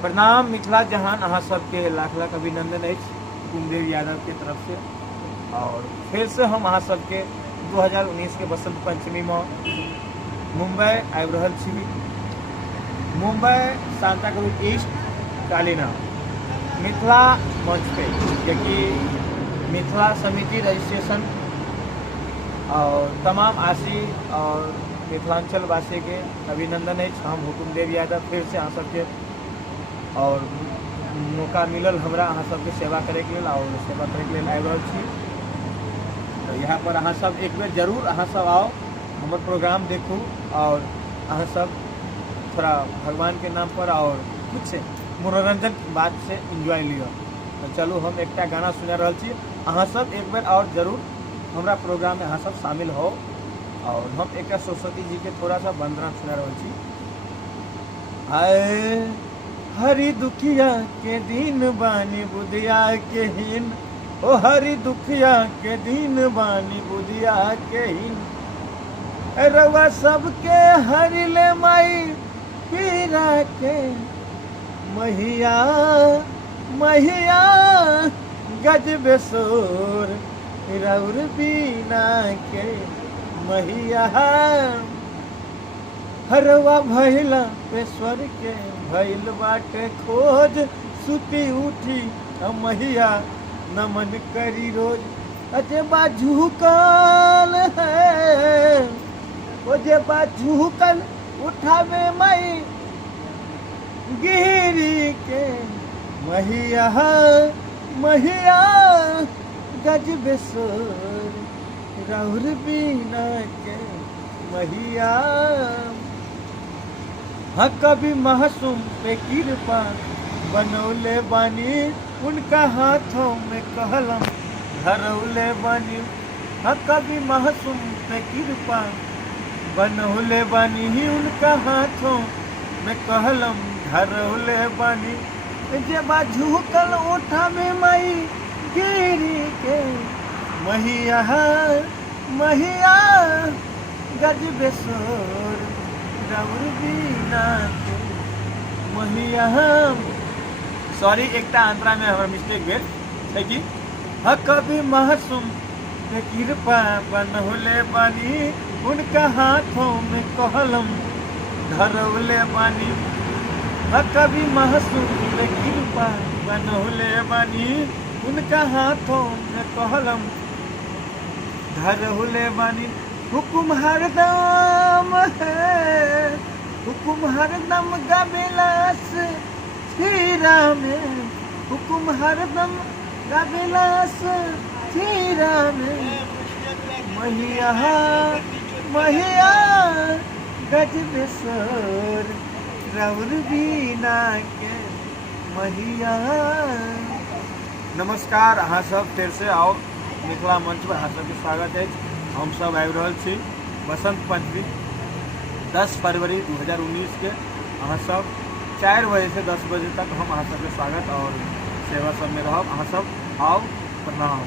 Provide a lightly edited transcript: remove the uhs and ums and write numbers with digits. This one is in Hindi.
प्रणाम मिथिला जहान, अहाँ सबके लाख लाख अभिनंदन है कुमदेव यादव के तरफ से। और फिर से हम अहाँ सबके 2019 के बसंत पंचमी में मुंबई आबि रहल छी। मुंबई सांताक्रूज ईस्ट कालीना मिथिला मंच पे, क्योंकि मिथिला समिति रजिस्ट्रेशन और तमाम आशी और मिथिलांचल वासी के अभिनंदन है। हम हुकुमदेव यादव फिर से अहाँ सबके और मौका मिलल हमरा अहाँ सबके सेवा करे के लिए और सेवा करे के लिए आबि रहल छी। तो यहाँ पर अहाँ सब एक बेर जरूर अहाँ सब आओ, हमर प्रोग्राम देखू और अहाँ सब थोड़ा भगवान के नाम पर और कुछ मनोरंजन बात से इंजॉय लियो। तो चलू हम एक गाना सुना रहल छी, अहाँ सब एक बेर और जरूर हमरा प्रोग्राम में अहाँ सब शामिल हो। और हम एक सरस्वती जी के थोड़ा सा वंदना सुना रहल छी। आए हरि दुखिया के दीन बानी बुधिया के हीन, ओ हरि दुखिया के दीन बानी बुधिया के हीन, रवा सबके हरि ले माई पीरा के महिया महिया गज बेसोर रौर बीना के महिया, हरवा भैला पेश्वर के भैल बाटे खोज, सुती उठी महिया नमन करी रोज, अजे बाजू कल है ओ जे बाजू कल उठावे मई गिरी के महिया महिया गज बेसोर रौर बीना के महिया, हाँ कभी मासूम पे कृपा बनौले बानी, उनका हाथों में कहलम धरौले बानी, हाँ कभी मासूम पे कृपा बनौले बानी, उनका हाथों में कहलम धरौले बानी, जे बाजू कल उठा में माई गिरी के महिया महिया गज बेसोर रौर बीना के महिया। सॉरी, एकटा अंतरा में हमारा मिस्टेक भेल है कि हाँ कभी मासूम पे कृपा बनौले बानी, उनका हाथों में कहलम धरौले बानी, हाँ कभी मासूम पे कृपा बनौले बानी, उनका हाथों में कहलम धरौले बानी, हुकुम हरदम है हुकुम हरदम गबिलास थीरा में, हुकुम हरदम गबिलास थीरा में महिया महिया गज बेसोर रौर बीना के महिया। नमस्कार, अहाँ सब फिर से आओ मिथिला मंच पर अहाँ सबके स्वागत है। हम सब आबि रहल छी बसंत पंचमी 10 फरवरी 2019 के। अहाँ सब 4 बजे से 10 बजे तक हम अहाँ सबके स्वागत और सेवा सब में रहब। अहाँ सब आओ, प्रणाम।